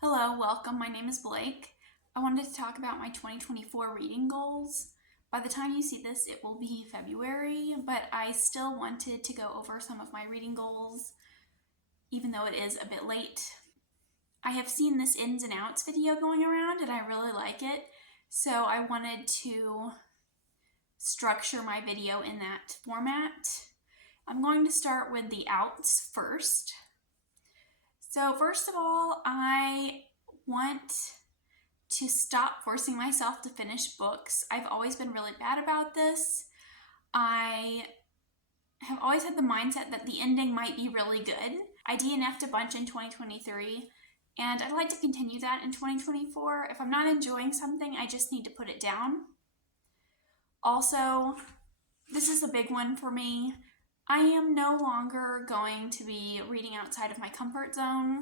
Hello, welcome. My name is Blake. I wanted to talk about my 2024 reading goals. By the time you see this, it will be February, but I still wanted to go over some of my reading goals, even though it is a bit late. I have seen this ins and outs video going around and I really like it, so I wanted to structure my video in that format. I'm going to start with the outs first. So first of all, I want to stop forcing myself to finish books. I've always been really bad about this. I have always had the mindset that the ending might be really good. I DNF'd a bunch in 2023, and I'd like to continue that in 2024. If I'm not enjoying something, I just need to put it down. Also, this is a big one for me. I am no longer going to be reading outside of my comfort zone.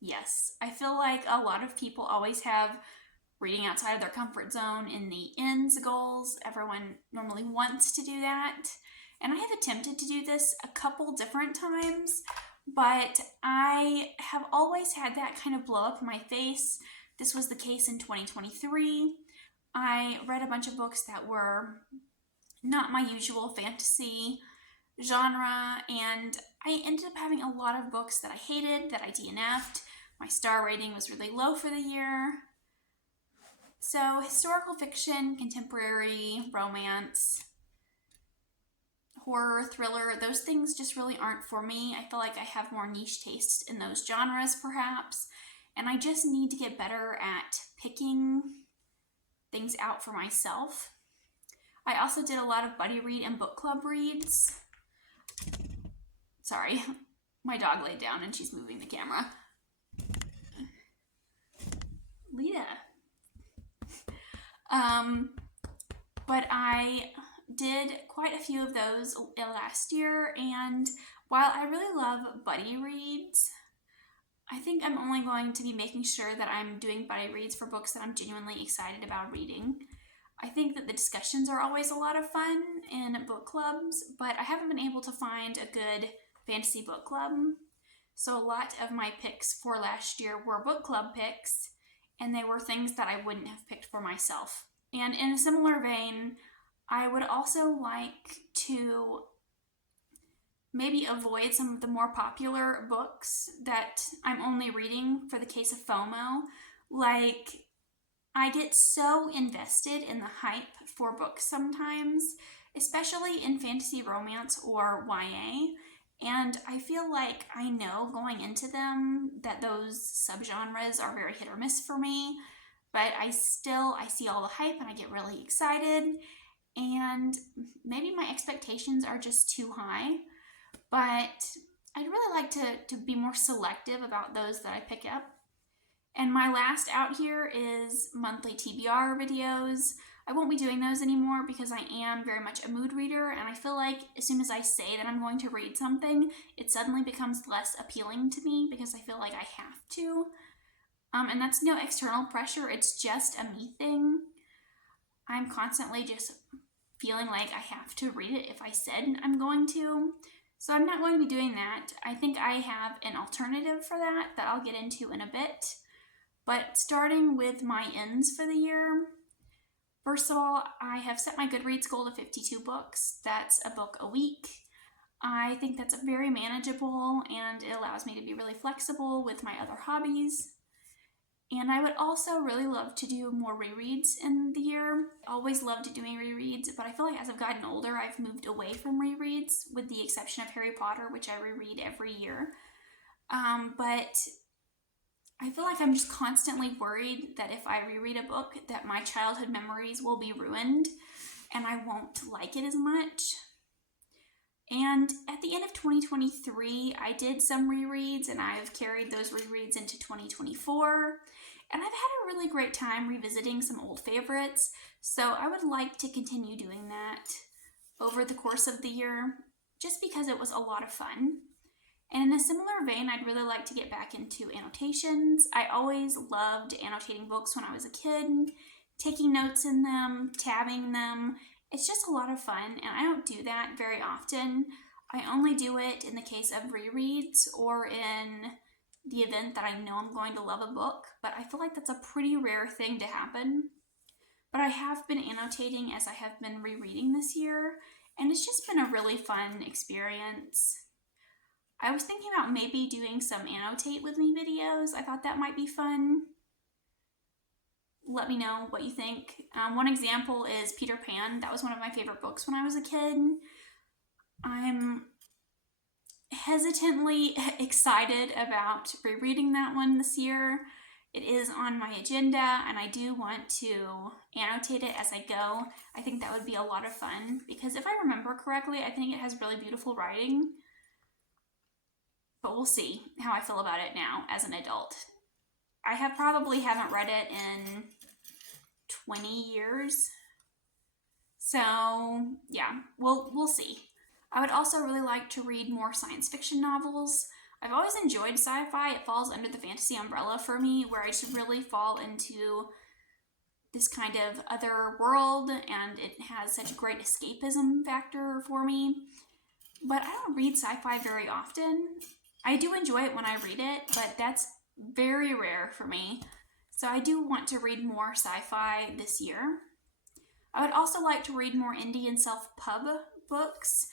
Yes, I feel like a lot of people always have reading outside of their comfort zone in the ends goals. Everyone normally wants to do that. And I have attempted to do this a couple different times, but I have always had that kind of blow up in my face. This was the case in 2023. I read a bunch of books that were not my usual fantasy genre, and I ended up having a lot of books that I hated, that I DNF'd. My star rating was really low for the year. So historical fiction, contemporary, romance, horror, thriller, those things just really aren't for me. I feel like I have more niche tastes in those genres perhaps, and I just need to get better at picking things out for myself. I also did a lot of buddy read and book club reads. Sorry, my dog laid down and she's moving the camera. Lita. But I did quite a few of those last year, and while I really love buddy reads, I think I'm only going to be making sure that I'm doing buddy reads for books that I'm genuinely excited about reading. I think that the discussions are always a lot of fun in book clubs, but I haven't been able to find a good fantasy book club. So a lot of my picks for last year were book club picks, and they were things that I wouldn't have picked for myself. And in a similar vein, I would also like to maybe avoid some of the more popular books that I'm only reading for the case of FOMO. Like, I get so invested in the hype for books sometimes, especially in fantasy romance or YA. And I feel like I know going into them that those subgenres are very hit or miss for me, but I see all the hype and I get really excited, and maybe my expectations are just too high, but I'd really like to be more selective about those that I pick up. And my last out here is monthly TBR videos. I won't be doing those anymore because I am very much a mood reader, and I feel like as soon as I say that I'm going to read something, it suddenly becomes less appealing to me because I feel like I have to. And that's no external pressure, it's just a me thing. I'm constantly just feeling like I have to read it if I said I'm going to. So I'm not going to be doing that. I think I have an alternative for that I'll get into in a bit. But starting with my ends for the year, first of all, I have set my Goodreads goal to 52 books. That's a book a week. I think that's very manageable, and it allows me to be really flexible with my other hobbies. And I would also really love to do more rereads in the year. Always loved doing rereads, but I feel like as I've gotten older, I've moved away from rereads, with the exception of Harry Potter, which I reread every year. But I feel like I'm just constantly worried that if I reread a book, that my childhood memories will be ruined and I won't like it as much. And at the end of 2023, I did some rereads, and I've carried those rereads into 2024. And I've had a really great time revisiting some old favorites, so I would like to continue doing that over the course of the year, just because it was a lot of fun. And in a similar vein, I'd really like to get back into annotations. I always loved annotating books when I was a kid, taking notes in them, tabbing them. It's just a lot of fun, and I don't do that very often. I only do it in the case of rereads or in the event that I know I'm going to love a book, but I feel like that's a pretty rare thing to happen. But I have been annotating as I have been rereading this year, and it's just been a really fun experience. I was thinking about maybe doing some annotate with me videos. I thought that might be fun. Let me know what you think. One example is Peter Pan. That was one of my favorite books when I was a kid. I'm hesitantly excited about rereading that one this year. It is on my agenda, and I do want to annotate it as I go. I think that would be a lot of fun, because if I remember correctly, I think it has really beautiful writing. But we'll see how I feel about it now as an adult. I probably haven't read it in 20 years. So yeah, we'll see. I would also really like to read more science fiction novels. I've always enjoyed sci-fi. It falls under the fantasy umbrella for me, where I just really fall into this kind of other world, and it has such a great escapism factor for me. But I don't read sci-fi very often. I do enjoy it when I read it, but that's very rare for me. So I do want to read more sci-fi this year. I would also like to read more indie and self-pub books.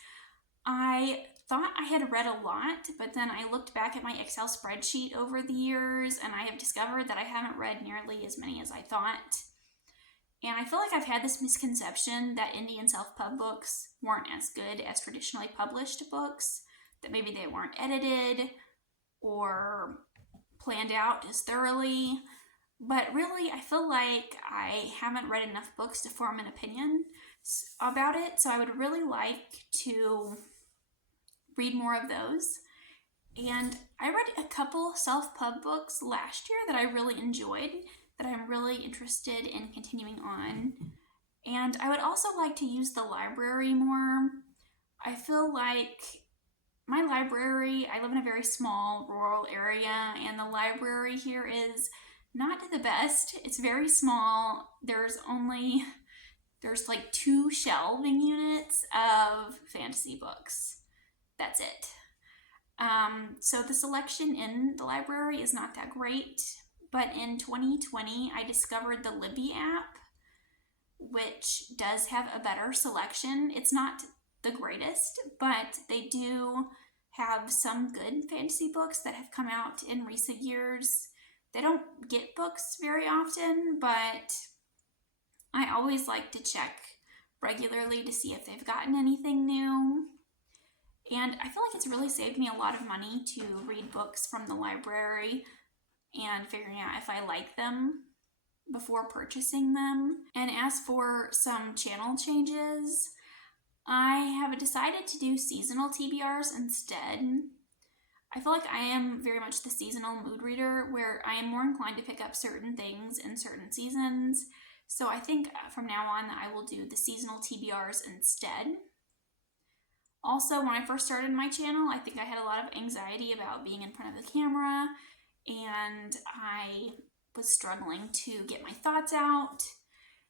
I thought I had read a lot, but then I looked back at my Excel spreadsheet over the years, and I have discovered that I haven't read nearly as many as I thought. And I feel like I've had this misconception that indie and self-pub books weren't as good as traditionally published books, that maybe they weren't edited or planned out as thoroughly. But really, I feel like I haven't read enough books to form an opinion about it, so I would really like to read more of those. And I read a couple self-pub books last year that I really enjoyed, that I'm really interested in continuing on. And I would also like to use the library more. I feel like my library, I live in a very small rural area, and the library here is not the best. It's very small. There's like 2 shelving units of fantasy books. That's it. So the selection in the library is not that great. But in 2020, I discovered the Libby app, which does have a better selection. It's not the greatest, but they do have some good fantasy books that have come out in recent years. They don't get books very often, but I always like to check regularly to see if they've gotten anything new. And I feel like it's really saved me a lot of money to read books from the library and figuring out if I like them before purchasing them. And as for some channel changes, I have decided to do seasonal TBRs instead. I feel like I am very much the seasonal mood reader, where I am more inclined to pick up certain things in certain seasons. So I think from now on I will do the seasonal TBRs instead. Also, when I first started my channel, I think I had a lot of anxiety about being in front of the camera, and I was struggling to get my thoughts out.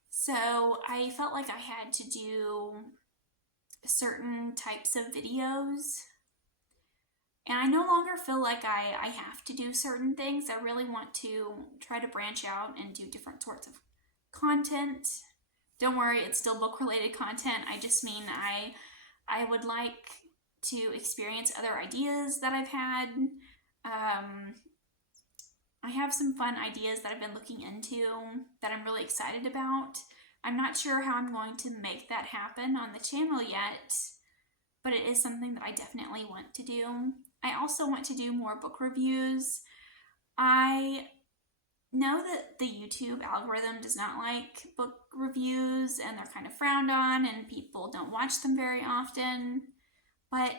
So I felt like I had to do certain types of videos. And I no longer feel like I have to do certain things. I really want to try to branch out and do different sorts of content. Don't worry, it's still book-related content. I just mean I would like to experience other ideas that I've had. I have some fun ideas that I've been looking into that I'm really excited about. I'm not sure how I'm going to make that happen on the channel yet, but it is something that I definitely want to do. I also want to do more book reviews. I know that the YouTube algorithm does not like book reviews, and they're kind of frowned on, and people don't watch them very often, but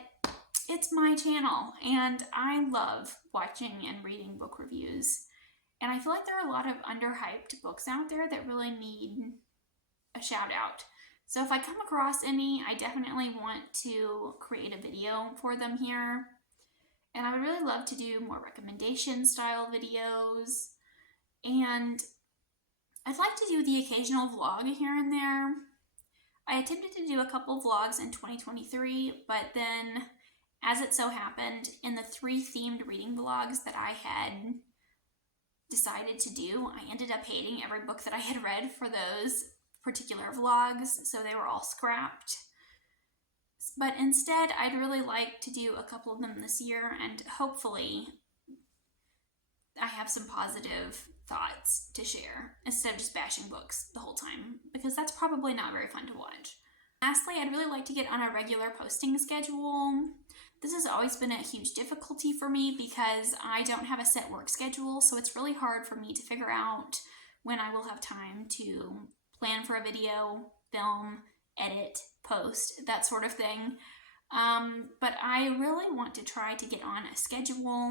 it's my channel, and I love watching and reading book reviews. And I feel like there are a lot of underhyped books out there that really need a shout out. So if I come across any, I definitely want to create a video for them here. And I would really love to do more recommendation style videos. And I'd like to do the occasional vlog here and there. I attempted to do a couple vlogs in 2023, but then as it so happened, in the 3 themed reading vlogs that I had decided to do, I ended up hating every book that I had read for those particular vlogs, so they were all scrapped. But instead, I'd really like to do a couple of them this year, and hopefully I have some positive thoughts to share instead of just bashing books the whole time, because that's probably not very fun to watch. Lastly, I'd really like to get on a regular posting schedule. This has always been a huge difficulty for me because I don't have a set work schedule, so it's really hard for me to figure out when I will have time to plan for a video, film, edit, post, that sort of thing. But I really want to try to get on a schedule,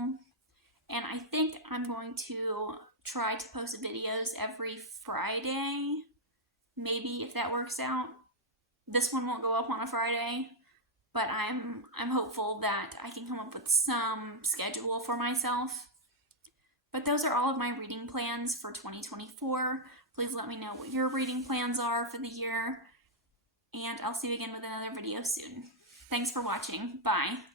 and I think I'm going to try to post videos every Friday, maybe, if that works out. This one won't go up on a Friday, but I'm hopeful that I can come up with some schedule for myself. But those are all of my reading plans for 2024. Please let me know what your reading plans are for the year, and I'll see you again with another video soon. Thanks for watching. Bye.